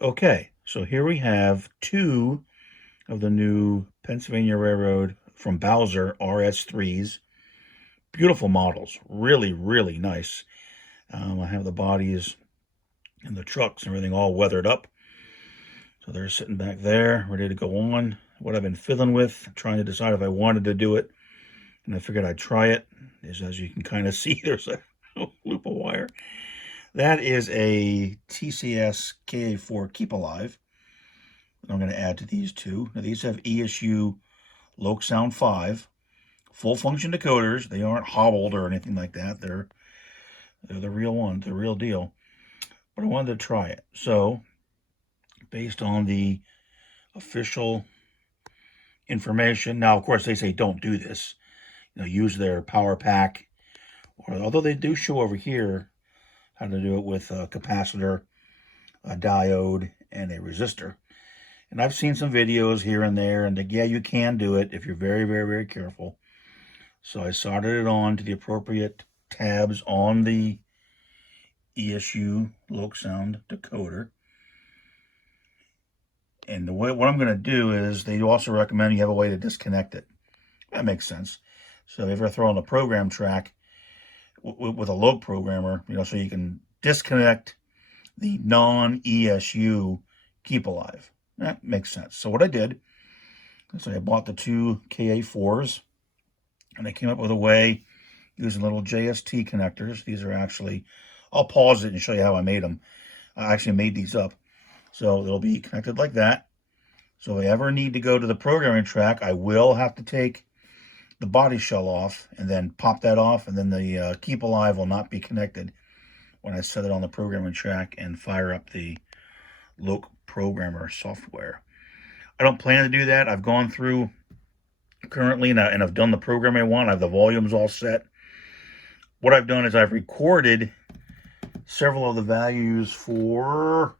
Okay, so here we have two of the new Pennsylvania Railroad from Bowser RS3s. Beautiful models, really, really nice. I have the bodies and the trucks and everything all weathered up. So they're sitting back there, ready to go on. What I've been fiddling with, trying to decide if I wanted to do it, and I figured I'd try it. Is, as you can kind of see, there's a loop of wire. That is a TCS KA4 Keep Alive. I'm going to add to these two. Now, these have ESU Lok Sound 5, full function decoders. They aren't hobbled or anything like that. They're the real ones, the real deal. But I wanted to try it. So, based on the official information, now of course they say don't do this. Use their power pack, or although they do show over here how to do it with a capacitor, a diode, and a resistor. And I've seen some videos here and there, and yeah, you can do it if you're very, very, very careful. So I soldered it on to the appropriate tabs on the ESU LokSound decoder. And what I'm going to do is, they also recommend you have a way to disconnect it. That makes sense. So if you're throwing a program track with a Lok programmer, so you can disconnect the non-ESU Keep Alive. That makes sense. So what I did is I bought the two KA4s, and I came up with a way using little JST connectors. These are actually, I'll pause it and show you how I made them. I actually made these up. So they'll be connected like that. So if I ever need to go to the programming track, I will have to take the body shell off and then pop that off, and then the Keep Alive will not be connected when I set it on the programming track and fire up the Lok programmer software. I don't plan to do that. I've gone through currently and I've done the programming I want. I have the volumes all set. What I've done is I've recorded several of the values for,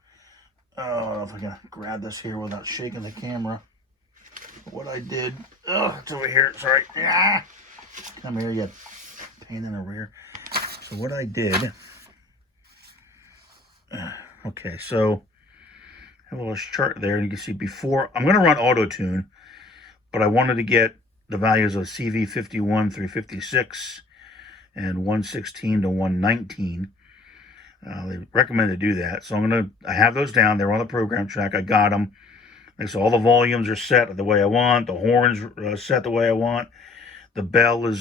I don't know if I can grab this here without shaking the camera. What I did, it's over here, sorry. Come here, you pain in the rear. So what I did, okay, so I have a little chart there, and you can see before, I'm going to run auto tune, but I wanted to get the values of CV51 through 56 and 116 to 119. They recommend to do that. So I have those down. They're on the program track. I got them. So all the volumes are set the way I want. The horns are set the way I want. The bell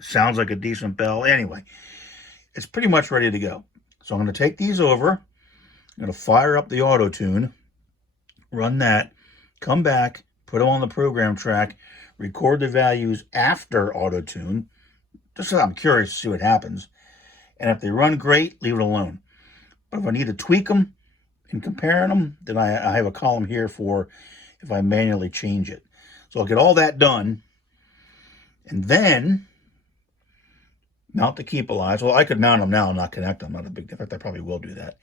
sounds like a decent bell. Anyway, it's pretty much ready to go. So I'm going to take these over. I'm going to fire up the auto tune, run that, come back, put them on the program track, record the values after auto tune. Just so I'm curious to see what happens. And if they run great, leave it alone. But if I need to tweak them and comparing them, then I have a column here for if I manually change it. So I'll get all that done, and then mount the Keep Alive. Well, I could mount them now and not connect them. Not a big difference. I probably will do that.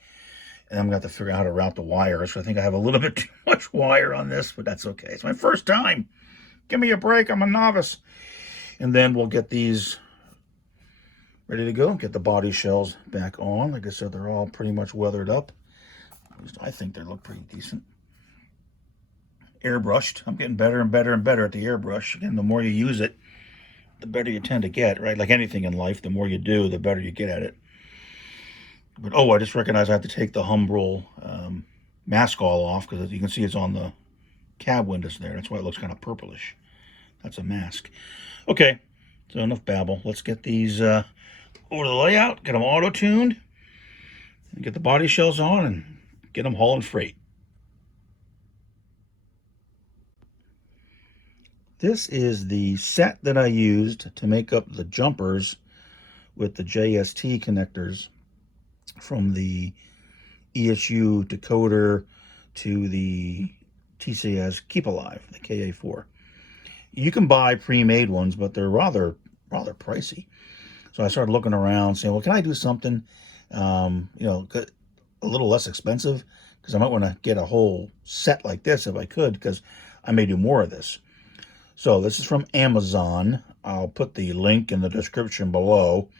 And I'm going to have to figure out how to route the wires. So I think I have a little bit too much wire on this, but that's okay. It's my first time. Give me a break. I'm a novice. And then we'll get these ready to go. Get the body shells back on. Like I said, they're all pretty much weathered up. At least I think they look pretty decent. Airbrushed. I'm getting better and better and better at the airbrush. Again, the more you use it, the better you tend to get, right? Like anything in life, the more you do, the better you get at it. But I just realized I have to take the Humbrol mask all off, because as you can see, it's on the cab windows there. That's why it looks kind of purplish. That's a mask. Okay, so enough babble. Let's get these over the layout, get them auto-tuned, and get the body shells on, and get them hauling freight. This is the set that I used to make up the jumpers with the JST connectors from the ESU decoder to the TCS Keep Alive, the KA4. You can buy pre-made ones, but they're rather pricey. So I started looking around, saying, well, can I do something, a little less expensive? Because I might want to get a whole set like this if I could, because I may do more of this. So this is from Amazon. I'll put the link in the description below.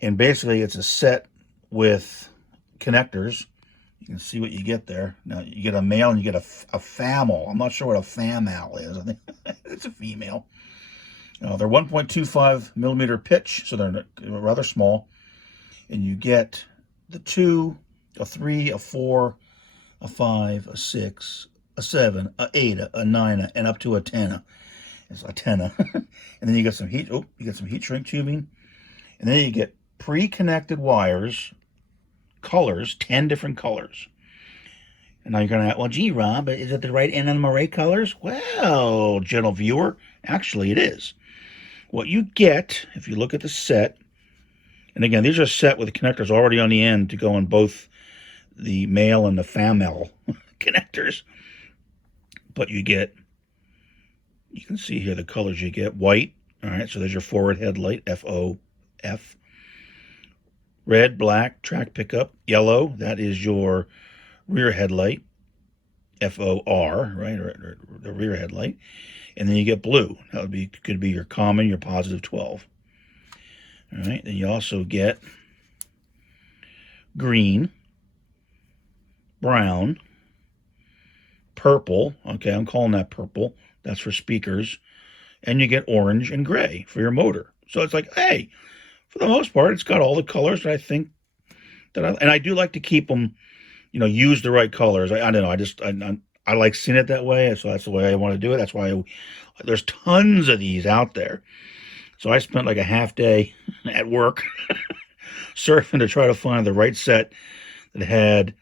And basically, it's a set with connectors You can see what you get there. Now, you get a male and you get a famil. I'm not sure what a famil is. I think it's a female. They're 1.25 millimeter pitch, so they're rather small. And you get the 2, a 3, a 4, a 5, a 6, a 7, a 8, a 9, and up to a 10. It's a 10. And then you get some heat. Oh, you get some heat shrink tubing. And then you get pre-connected wires, colors, 10 different colors. And now you're going to, well, gee, Rob, is it the right NMRA colors? Well, gentle viewer, actually it is. What you get, if you look at the set, and again, these are set with the connectors already on the end to go on both the male and the female connectors. But you get, you can see here the colors you get. White, all right, so there's your forward headlight, FOF. Red, black, track pickup. Yellow, that is your rear headlight, FOR, right, or the rear headlight. And then you get blue. That would be, could be your common, your positive 12. All right, then you also get green, brown, purple. Okay, I'm calling that purple. That's for speakers. And you get orange and gray for your motor. So it's like, hey, for the most part, it's got all the colors that I think that and I do like to keep them, you know, use the right colors. I don't know. I like seeing it that way. So that's the way I want to do it. That's why there's tons of these out there. So I spent like a half day at work surfing to try to find the right set that had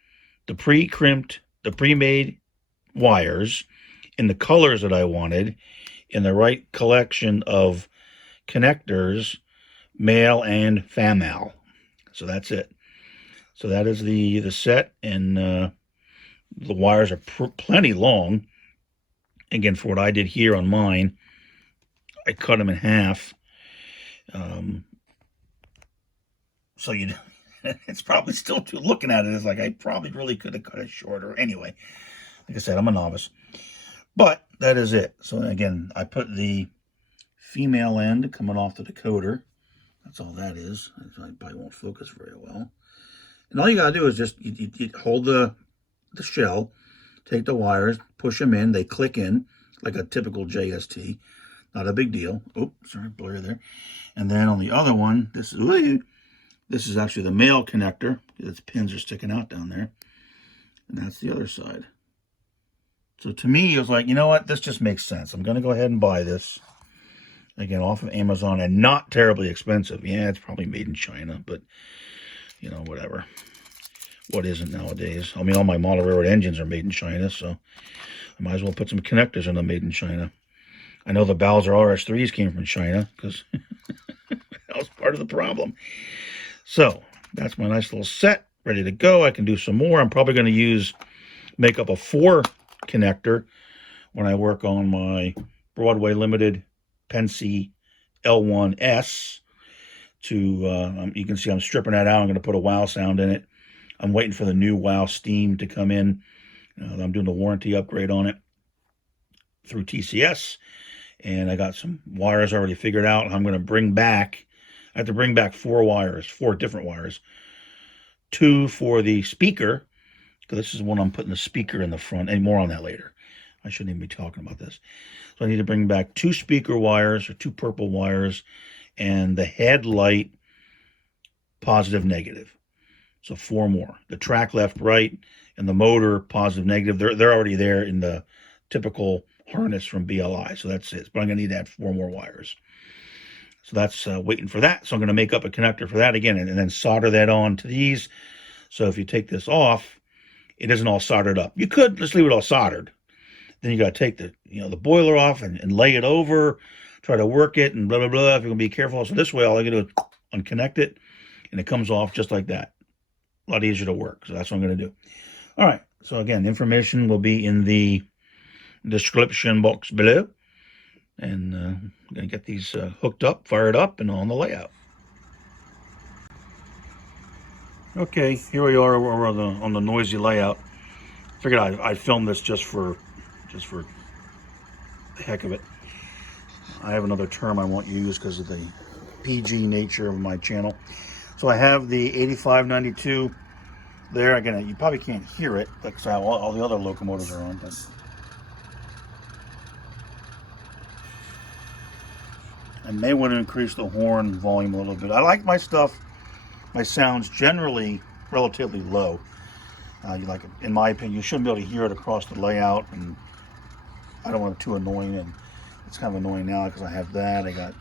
the pre-crimped, the pre-made wires in the colors that I wanted, in the right collection of connectors, male and female. So that's it. So that is the set, and the wires are plenty long. Again, for what I did here on mine, I cut them in half. So it's probably still too, looking at it, it's like I probably really could have cut it shorter. Anyway, like I said, I'm a novice. But that is it. So again, I put the female end coming off the decoder. That's all that is. I probably won't focus very well. And all you gotta do is just you hold the shell, take the wires, push them in. They click in like a typical JST. Not a big deal. Oh, sorry, blur there. And then on the other one, this is actually the male connector. Its pins are sticking out down there. And that's the other side. So to me, it was like, you know what? This just makes sense. I'm going to go ahead and buy this. Again, off of Amazon, and not terribly expensive. Yeah, it's probably made in China, but, you know, whatever. What isn't nowadays? I mean, all my model railroad engines are made in China, so I might as well put some connectors in them made in China. I know the Bowser RS3s came from China, because that was part of the problem. So, that's my nice little set, ready to go. I can do some more. I'm probably going to make up a 4 connector when I work on my Broadway Limited Pennsy L1S. You can see I'm stripping that out. I'm going to put a Wow Sound in it. I'm waiting for the new Wow Steam to come in. I'm doing the warranty upgrade on it through TCS. And I got some wires already figured out. I'm going to bring back, I have to bring back 4 different wires. 2 for the speaker, because this is one I'm putting the speaker in the front, and more on that later. I shouldn't even be talking about this. So I need to bring back 2 speaker wires, or 2 purple wires, and the headlight positive, negative. So 4 more. The track left, right, and the motor positive, negative. They're already there in the typical harness from BLI. So that's it. But I'm going to need to add 4 more wires. So that's waiting for that. So I'm going to make up a connector for that again, and then solder that on to these. So if you take this off, it isn't all soldered up. You could just leave it all soldered. Then you got to take the boiler off and lay it over, try to work it, and blah, blah, blah, if you're going to be careful. So this way, all I do is unconnect it, and it comes off just like that. A lot easier to work. So that's what I'm going to do. All right. So again, information will be in the description box below. And I'm going to get these hooked up, fired up, and on the layout. Okay, here we are. We're on the noisy layout. Figured I'd film this just for the heck of it. I have another term I won't use because of the PG nature of my channel. So I have the 8592 there. Again, you probably can't hear it. That's how all the other locomotives are on. But I may want to increase the horn volume a little bit. I like my stuff, my sounds generally relatively low. In my opinion, you shouldn't be able to hear it across the layout, and I don't want it too annoying. And it's kind of annoying now because I have that. I got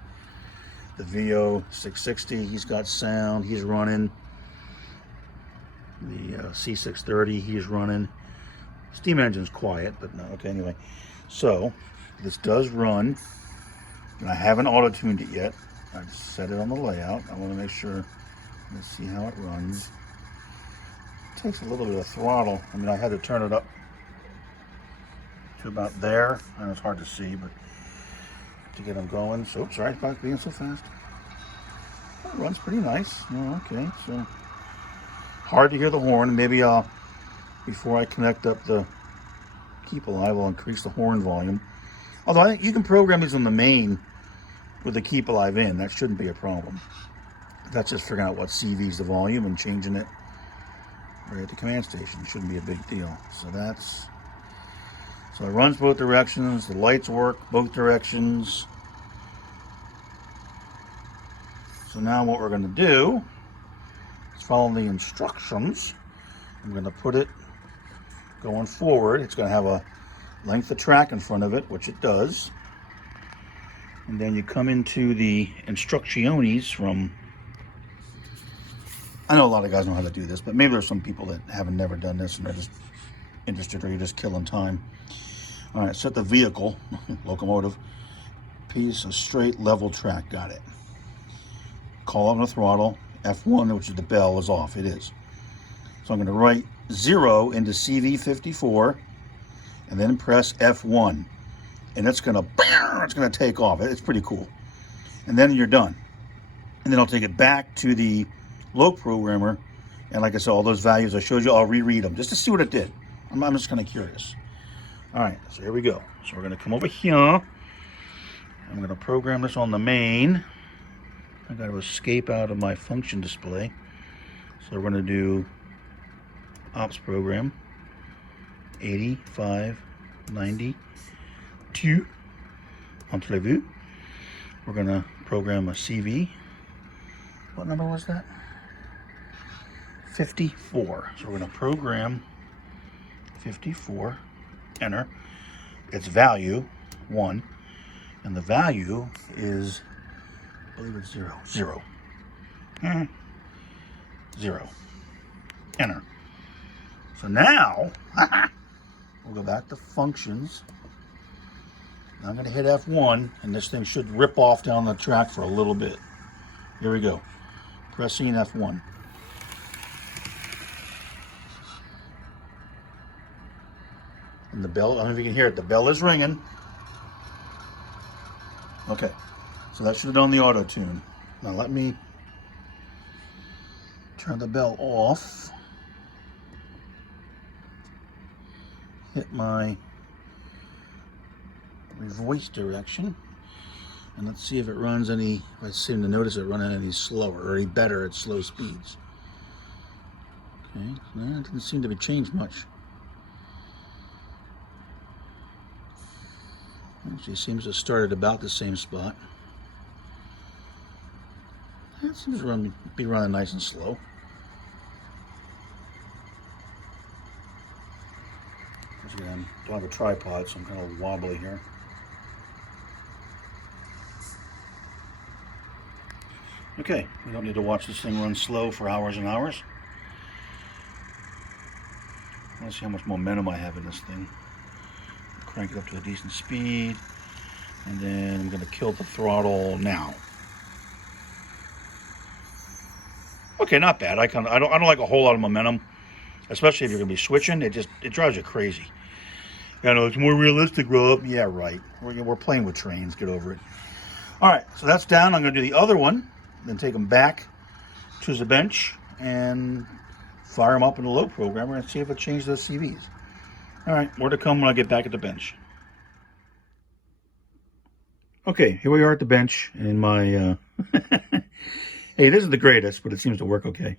the VO 660. He's got sound. He's running. The C630. He's running. Steam engine's quiet, but no. Okay, anyway. So this does run, and I haven't auto-tuned it yet. I just set it on the layout. I want to make sure. Let's see how it runs. Takes a little bit of throttle. I mean, I had to turn it up to about there. I know it's hard to see, but to get them going. So, sorry about being so fast. It runs pretty nice. Oh, okay, so hard to hear the horn. Maybe before I connect up the Keep Alive, I'll increase the horn volume. Although I think you can program these on the main with the Keep Alive in. That shouldn't be a problem. That's just figuring out what CV's the volume and changing it right at the command station. Shouldn't be a big deal. So it runs both directions. The lights work both directions. So now what we're going to do is follow the instructions. I'm going to put it going forward. It's going to have a length of track in front of it, which it does. And then you come into the instrucciones from, I know a lot of guys know how to do this, but maybe there's some people that haven't never done this and are just interested, or you're just killing time. All right, set the vehicle, locomotive, piece of straight level track, got it. Call on the throttle, F1, which is the bell, is off, it is. So I'm gonna write 0 into CV54 and then press F1. And it's gonna take off. It's pretty cool. And then you're done. And then I'll take it back to the Lok programmer, and like I said, all those values I showed you, I'll reread them just to see what it did. I'm just kind of curious. All right, so here we go. So we're going to come over here. I'm going to program this on the main. I got to escape out of my function display. So we're going to do ops program 8592 entrevue. We're going to program a CV. What number was that? 54. So we're going to program 54, enter. Its value, 1, and the value is, I believe it's 0. 0. 0. Enter. So now, we'll go back to functions. Now I'm going to hit F1, and this thing should rip off down the track for a little bit. Here we go. Pressing F1. And the bell, I don't know if you can hear it, the bell is ringing. Okay, so that should have done the auto tune. Now let me turn the bell off. Hit my voice direction. And let's see if it runs any, if I seem to notice it running any slower or any better at slow speeds. Okay, no, it didn't seem to be changed much. Actually seems to have started about the same spot. That seems to be running nice and slow. Again, don't have a tripod, so I'm kind of wobbly here. Okay, we don't need to watch this thing run slow for hours and hours. Let's see how much momentum I have in this thing. Crank it up to a decent speed, and then I'm going to kill the throttle now. Okay, not bad. I don't like a whole lot of momentum, especially if you're going to be switching. It drives you crazy. I know it's more realistic, Rob. Yeah, right. We're playing with trains. Get over it. All right, so that's down. I'm going to do the other one, then take them back to the bench and fire them up in the Lok programmer and see if it changed those CVs. All right, more to come when I get back at the bench. Okay, here we are at the bench in my, hey, this is the greatest, but it seems to work okay.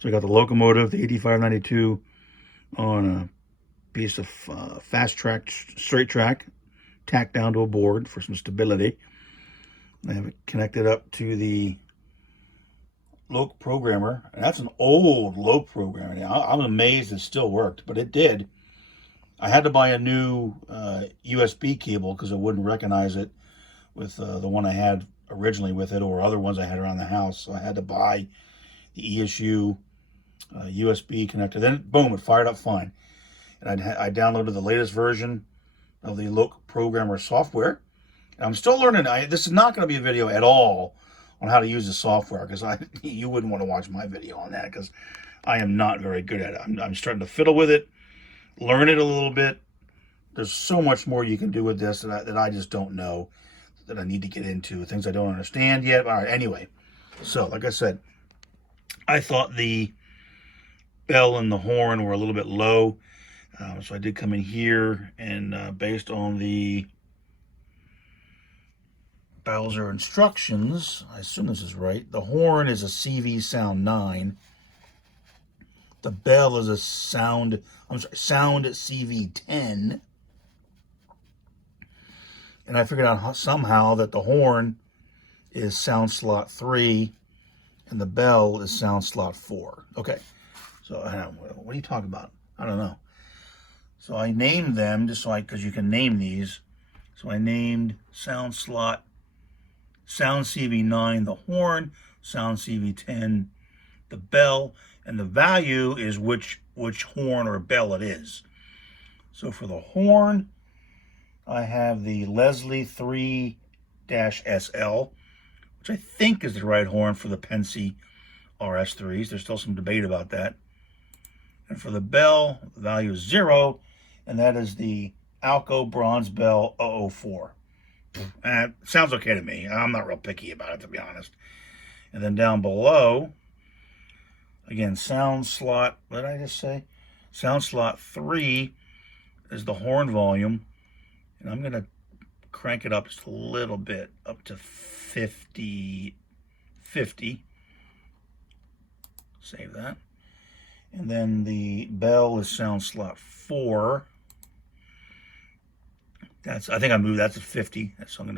So I got the locomotive, the 8592 on a piece of fast track, straight track, tacked down to a board for some stability. I have it connected up to the Lok programmer, and that's an old Lok programmer. Now, I'm amazed it still worked, but it did. I had to buy a new USB cable because it wouldn't recognize it with the one I had originally with it, or other ones I had around the house. So I had to buy the ESU USB connector. Then, boom, it fired up fine. And I downloaded the latest version of the Lok programmer software. And I'm still learning. This is not going to be a video at all on how to use the software, because you wouldn't want to watch my video on that, because I am not very good at it. I'm starting to fiddle with it, learn it a little bit. There's so much more you can do with this that I just don't know, that I need to get into, things I don't understand yet. All right, anyway. So, like I said, I thought the bell and the horn were a little bit low. So I did come in here, and based on the Bowser instructions, I assume this is right, the horn is a CV Sound 9. The bell is a Sound CV 10. And I figured out somehow that the horn is sound slot 3 and the bell is sound slot 4. Okay, so what are you talking about? I don't know. So I named them just so because you can name these. So I named sound slot Sound CV9 the horn, Sound CV10 the bell, and the value is which horn or bell it is. So for the horn, I have the Leslie 3-SL, which I think is the right horn for the Pennsy RS3s. There's still some debate about that. And for the bell, the value is 0, and that is the Alco Bronze Bell 004. Sounds okay to me. I'm not real picky about it, to be honest. And then down below, again, sound slot, what did I just say? Sound slot 3 is the horn volume. And I'm going to crank it up just a little bit, up to 50. Save that. And then the bell is sound slot 4. I think I moved that to 50. So I'm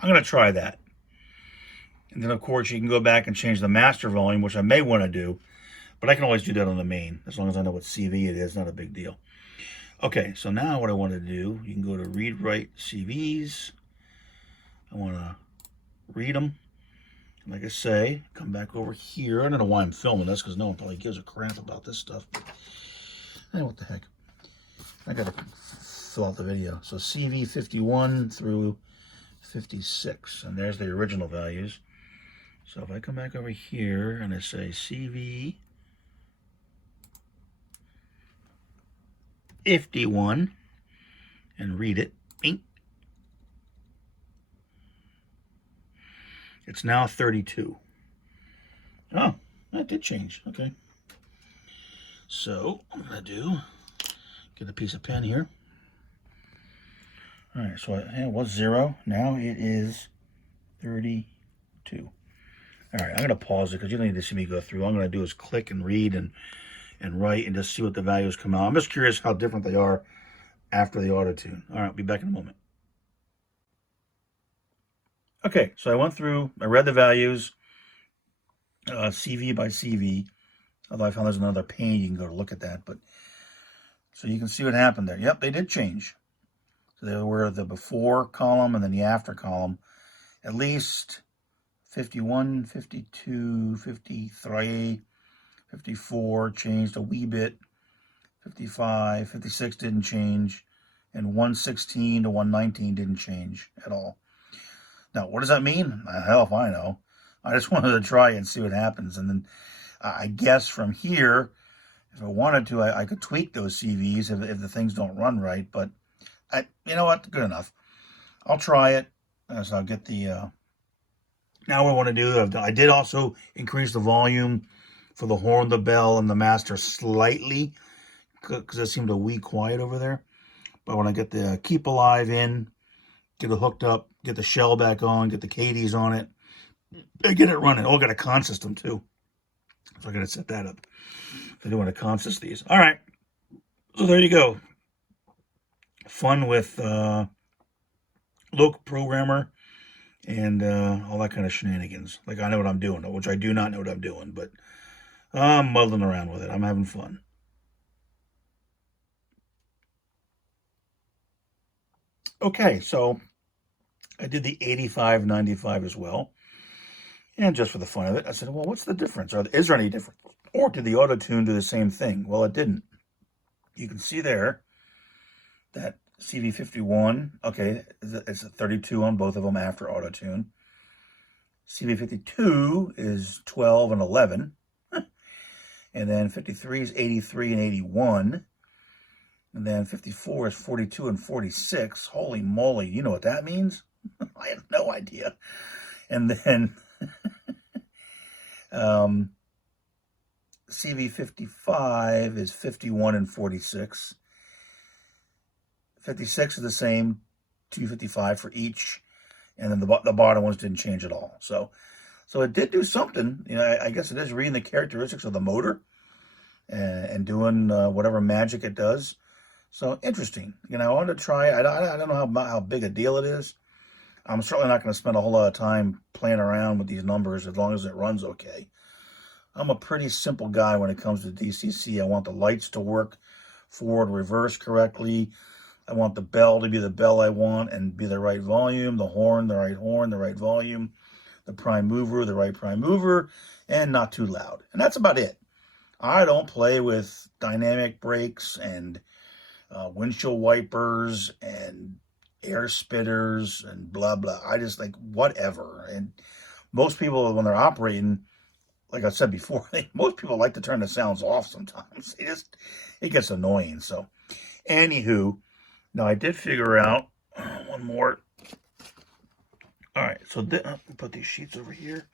gonna try that. And then of course you can go back and change the master volume, which I may want to do, but I can always do that on the main as long as I know what CV it is. Not a big deal. Okay, so now what I want to do, you can go to read write CVs. I want to read them. Like I say, come back over here. I don't know why I'm filming this, because no one probably gives a crap about this stuff. Hey, what the heck? I gotta fill out the video. So CV 51 through 56, and there's the original values. So if I come back over here and I say CV 51 and read it, it's now 32. Oh, that did change. Okay. So what I'm gonna do, get a piece of pen here. All right, so it was 0. Now it is 32. All right, I'm gonna pause it because you don't need to see me go through. All I'm gonna do is click and read and write and just see what the values come out. I'm just curious how different they are after the auto tune. All right, I'll be back in a moment. Okay, so I went through, I read the values, CV by CV, although I found there's another pane, you can go to look at that, but so you can see what happened there. Yep, they did change. So they were the before column and then the after column, at least 51, 52, 53, 54 changed a wee bit, 55, 56 didn't change, and 116 to 119 didn't change at all. Now, what does that mean? Hell if I know. I just wanted to try and see what happens. And then I guess from here, if I wanted to, I could tweak those CVs if the things don't run right. But you know what? Good enough. I'll try it. So I'll get the... now what I want to do, I did also increase the volume for the horn, the bell, and the master slightly, because it seemed a wee quiet over there. But when I get the Keep Alive in, get it hooked up, get the shell back on, get the Katie's on it, and get it running. Oh, I got a con system too. So I got to set that up. I do want to consist these. All right. So there you go. Fun with Lok Programmer and all that kind of shenanigans. Like I know what I'm doing, which I do not know what I'm doing, but I'm muddling around with it. I'm having fun. Okay, so I did the 8595 as well. And just for the fun of it, I said, well, what's the difference? Is there any difference? Or did the auto-tune do the same thing? Well, it didn't. You can see there that CV51, okay, it's a 32 on both of them after auto-tune. CV52 is 12 and 11. And then 53 is 83 and 81. And then 54 is 42 and 46. Holy moly, you know what that means? I have no idea. And then CV55 is 51 and 46. 56 is the same, 255 for each. And then the bottom ones didn't change at all. So it did do something. You know, I guess it is reading the characteristics of the motor and doing whatever magic it does. So interesting. You know, I wanted to try. I don't know how big a deal it is. I'm certainly not going to spend a whole lot of time playing around with these numbers as long as it runs okay. I'm a pretty simple guy when it comes to DCC. I want the lights to work forward, reverse correctly. I want the bell to be the bell I want and be the right volume, the horn, the right volume, the prime mover, the right prime mover, and not too loud. And that's about it. I don't play with dynamic brakes and windshield wipers and air spitters and blah, blah. I just like whatever. And most people, when they're operating, like I said before, most people like to turn the sounds off sometimes. It gets annoying. So, anywho, now I did figure out one more. All right, so put these sheets over here,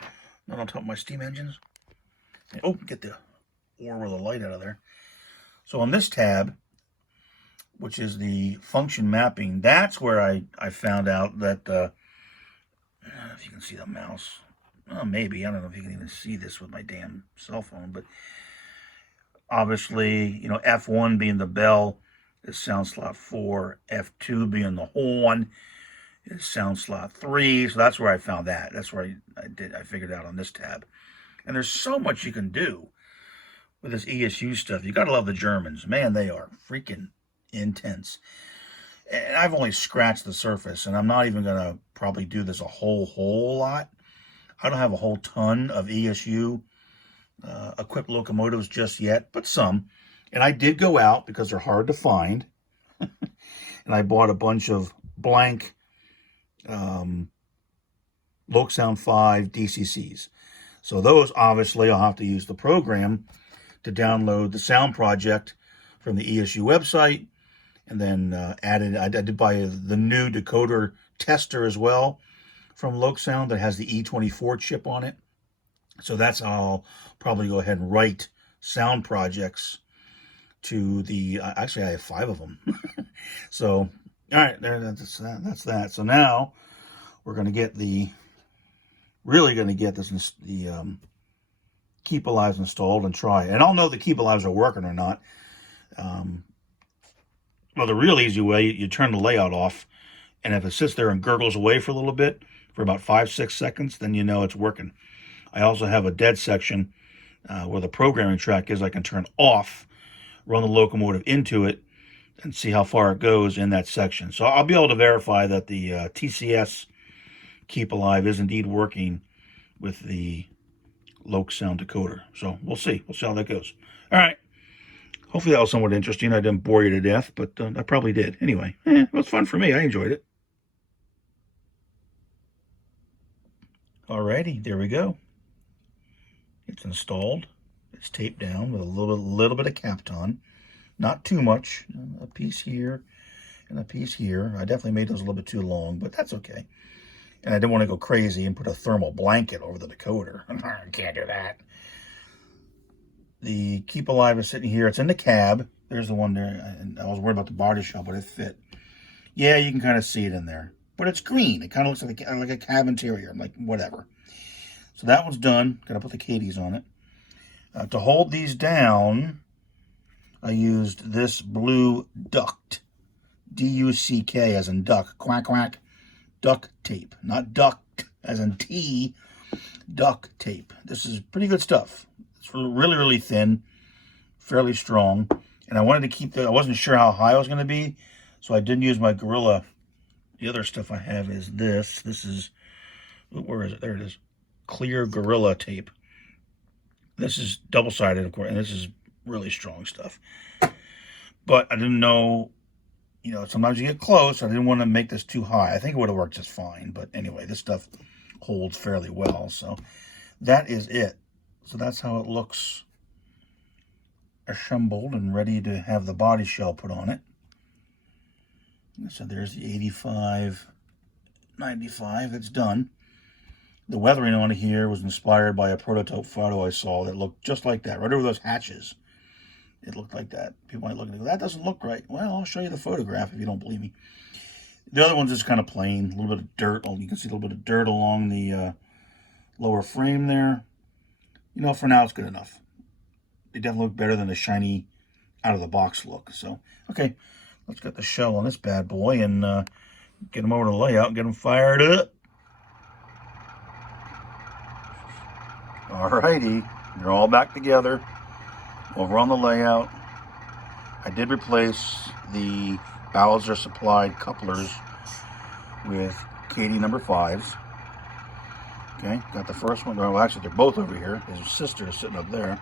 not on top of my steam engines. Oh, get the ore with the light out of there. So on this tab, which is the function mapping, that's where I found out that, I don't know if you can see the mouse. Well, maybe. I don't know if you can even see this with my damn cell phone, but obviously, you know, F1 being the bell is sound slot 4, F2 being the horn is sound slot 3. So that's where I found that. That's where I figured out on this tab. And there's so much you can do with this ESU stuff. You gotta love the Germans. Man, they are freaking intense. And I've only scratched the surface, and I'm not even gonna probably do this a whole lot. I don't have a whole ton of ESU equipped locomotives just yet, but some. And I did go out because they're hard to find, and I bought a bunch of blank LokSound 5 DCCs. So those, obviously, I'll have to use the program to download the sound project from the ESU website, and then I did buy the new decoder tester as well from LokSound that has the E24 chip on it. So that's how I'll probably go ahead and write sound projects to the, actually I have 5 of them. So, all right, that's that. So now we're going to get really going to get the Keep Alive installed and try it. And I'll know the Keep Alives are working or not. Well, the real easy way, you turn the layout off, and if it sits there and gurgles away for a little bit, for about 5-6 seconds, then you know it's working. I also have a dead section where the programming track is. I can turn off, run the locomotive into it, and see how far it goes in that section. So I'll be able to verify that the TCS Keep Alive is indeed working with the LokSound decoder. So we'll see. We'll see how that goes. All right. Hopefully that was somewhat interesting. I didn't bore you to death, but I probably did. Anyway, it was fun for me. I enjoyed it. Alrighty, there we go. It's installed. It's taped down with a little bit of Kapton. Not too much. A piece here and a piece here. I definitely made those a little bit too long, but that's okay. And I didn't want to go crazy and put a thermal blanket over the decoder. I can't do that. The Keep Alive is sitting here. It's in the cab. There's the one there. And I was worried about the body shell, but it fit. Yeah, you can kind of see it in there. But it's green. It kind of looks like a cab interior. I'm like, whatever. So that one's done. Got to put the Katie's on it. To hold these down, I used this blue duct, D-U-C-K as in duck, quack quack, duct tape, not duct as in T, duct tape. This is pretty good stuff. It's really, really thin, fairly strong, and I wanted to keep I wasn't sure how high I was going to be, so I didn't use my Gorilla. The other stuff I have is this. This is, where is it? There it is. Clear Gorilla tape. This is double-sided, of course, and this is really strong stuff. But I didn't know, you know, sometimes you get close. I didn't want to make this too high. I think it would have worked just fine. But anyway, this stuff holds fairly well. So that is it. So that's how it looks assembled and ready to have the body shell put on it. So there's the 85-95 that's done. The weathering on here was inspired by a prototype photo I saw that looked just like that, right over those hatches. It looked like that. People might look and go, that doesn't look right. Well, I'll show you the photograph if you don't believe me. The other one's just kind of plain, a little bit of dirt. You can see a little bit of dirt along the lower frame there. You know, for now it's good enough. They definitely look better than the shiny out-of-the-box look. So, okay, let's get the shell on this bad boy and get them over to the layout and get them fired up. Alrighty, they're all back together over on the layout. I did replace the Bowser supplied couplers with Katie number 5s. Okay, got the first one. Well, actually, they're both over here. His sister is sitting up there.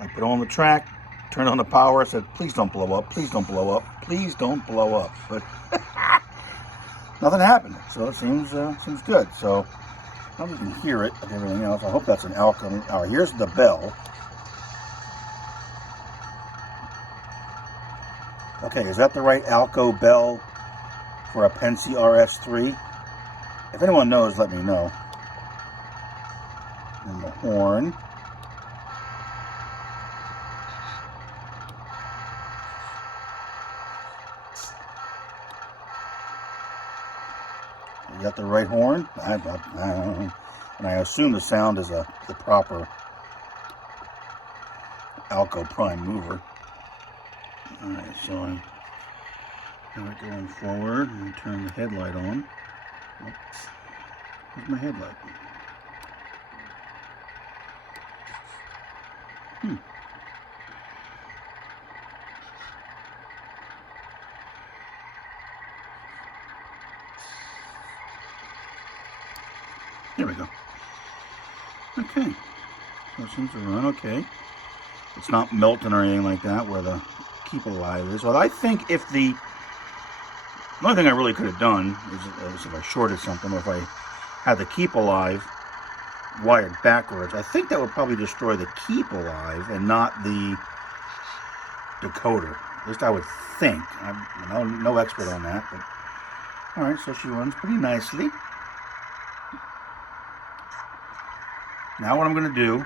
I put on the track, turned on the power, said, please don't blow up, please don't blow up, please don't blow up. But nothing happened, so it seems good. So I don't know if you can hear it and everything else. I hope that's an Alco. All right, here's the bell. Okay, is that the right Alco bell for a Pennsy RS3? If anyone knows, let me know. And the horn. You got the right horn? I don't know. And I assume the sound is the proper Alco prime mover. Alright, so I'm going forward and turn the headlight on. Oh, where's my headlight? There we go. Okay. So it seems to run okay. It's not melting or anything like that where the Keep Alive is. Well, I think if the only thing I really could have done is if I shorted something, or if I had the Keep Alive wired backwards, I think that would probably destroy the Keep Alive and not the decoder. At least I would think. I'm no expert on that, but all right. So she runs pretty nicely. Now what I'm going to do,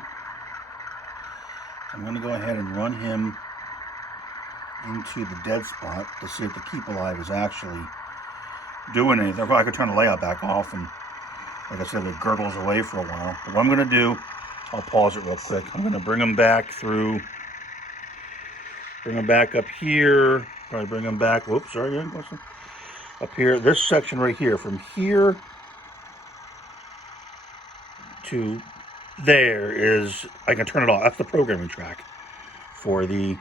I'm going to go ahead and run him into the dead spot to see if the Keep Alive is actually doing anything. If I could turn the layout back off and, like I said, it gurgles away for a while. But what I'm going to do, I'll pause it real quick. I'm going to bring him back through, bring him back up here, probably bring him back, whoops, sorry, up here, this section right here, from here to there is, I can turn it off. That's the programming track for the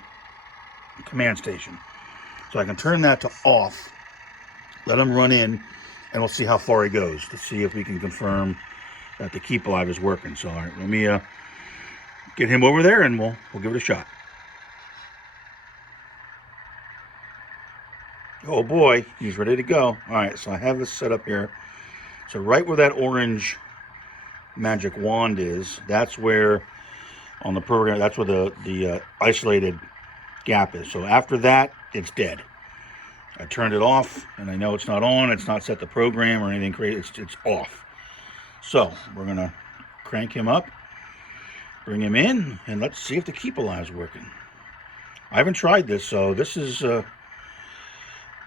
command station. So I can turn that to off, let him run in, and we'll see how far he goes to see if we can confirm that the Keep Alive is working. So all right, let me get him over there and we'll give it a shot. Oh boy, he's ready to go. All right, so I have this set up here. So right where that orange magic wand is, that's where on the program, that's where the isolated gap is. So after that, it's dead. I turned it off and I know it's not on, it's not set to program or anything crazy, it's off. So we're gonna crank him up, bring him in, and let's see if the Keep Alive is working. I haven't tried this, so this is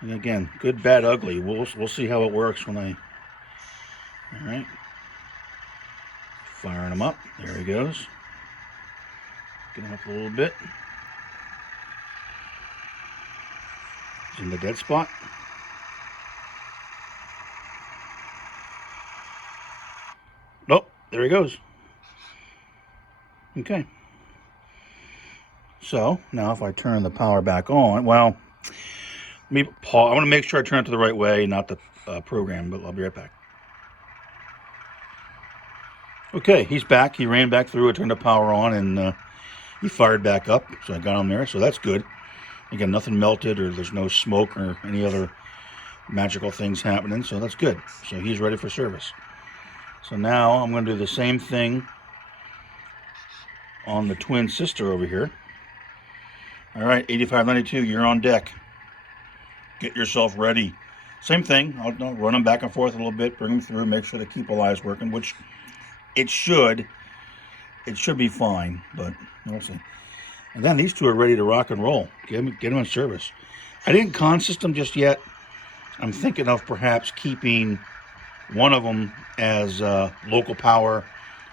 again, good, bad, ugly. We'll see how it works when I, all right. Firing him up. There he goes. Get him up a little bit. He's in the dead spot. Nope, there he goes. Okay. So now if I turn the power back on, well, let me pause. I want to make sure I turn it to the right way, not the program, but I'll be right back. Okay, he's back. He ran back through. I turned the power on, and he fired back up. So I got him there. So that's good. Again, nothing melted, or there's no smoke or any other magical things happening. So that's good. So he's ready for service. So now I'm going to do the same thing on the twin sister over here. All right, 8592, you're on deck. Get yourself ready. Same thing. I'll run them back and forth a little bit, bring them through, make sure the Keep Alive is working, which it should. It should be fine, but we'll see. And then these two are ready to rock and roll. Get them in service. I didn't consist them just yet. I'm thinking of perhaps keeping one of them as local power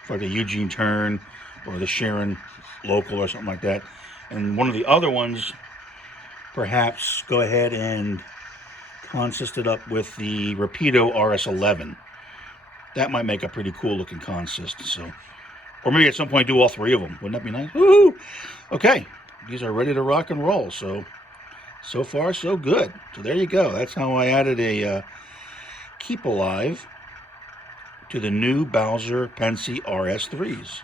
for the Eugene turn or the Sharon local or something like that. And one of the other ones, perhaps go ahead and consist it up with the Rapido RS11. That might make a pretty cool looking consist. So, or maybe at some point do all three of them. Wouldn't that be nice? Woo! Okay, these are ready to rock and roll. So far so good. So there you go. That's how I added a Keep Alive to the new Bowser Pennsy RS3s.